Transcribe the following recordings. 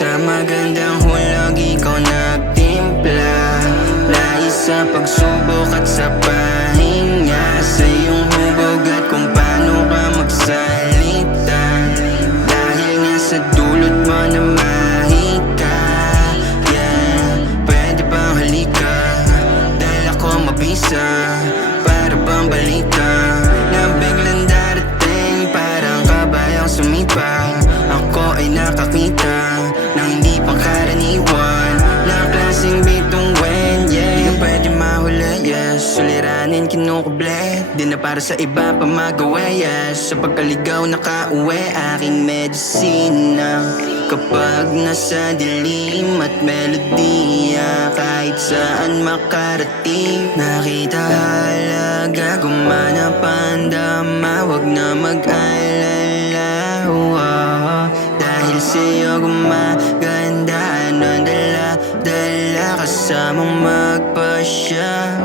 Sa magandang hulog ikaw nagtimpla, nais sa pagsubok at sa pahinga, sa iyong hubog at kung paano ka magsalita. Dahil nga sa dulot mo na mahika, yeah. Pwede bang halika, dahil ako mabisa, para bang balita na biglang darating, parang kabayang sumipa. Ako ay nakakita ng hindi pangkaraniwan na klaseng bituin, yeah. Di ka pwede mahuli, yes. Suliranin kinukuble, di na para sa iba pa magawa, yes. Sa pagkaligaw nakauwi, aking medisina. Kapag nasa dilim at melodiya, kahit saan makarating, nakita halaga, gumana pandama, wag na mag-alala, dahil sa'yo gumaganda ang dala-dala, kasamang magpasya,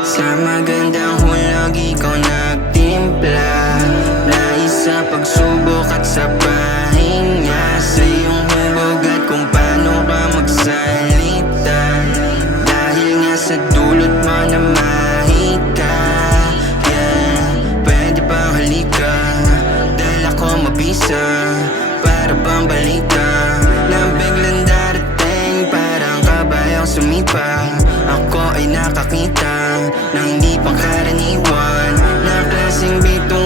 Sa magandang hulog ikaw nagtimpla, nais sa pagsubok at sa pahinga, sa iyong hubog at kung paano ka magsalita. Dahil nga sa dulot mo na mahika, yeah. Pwede bang halika, dahil ako mabisa, para bang balita na biglang darating, parang kabayang sumipa. Ako ay nakakita ng hindi pangkaraniwan na klaseng bituin,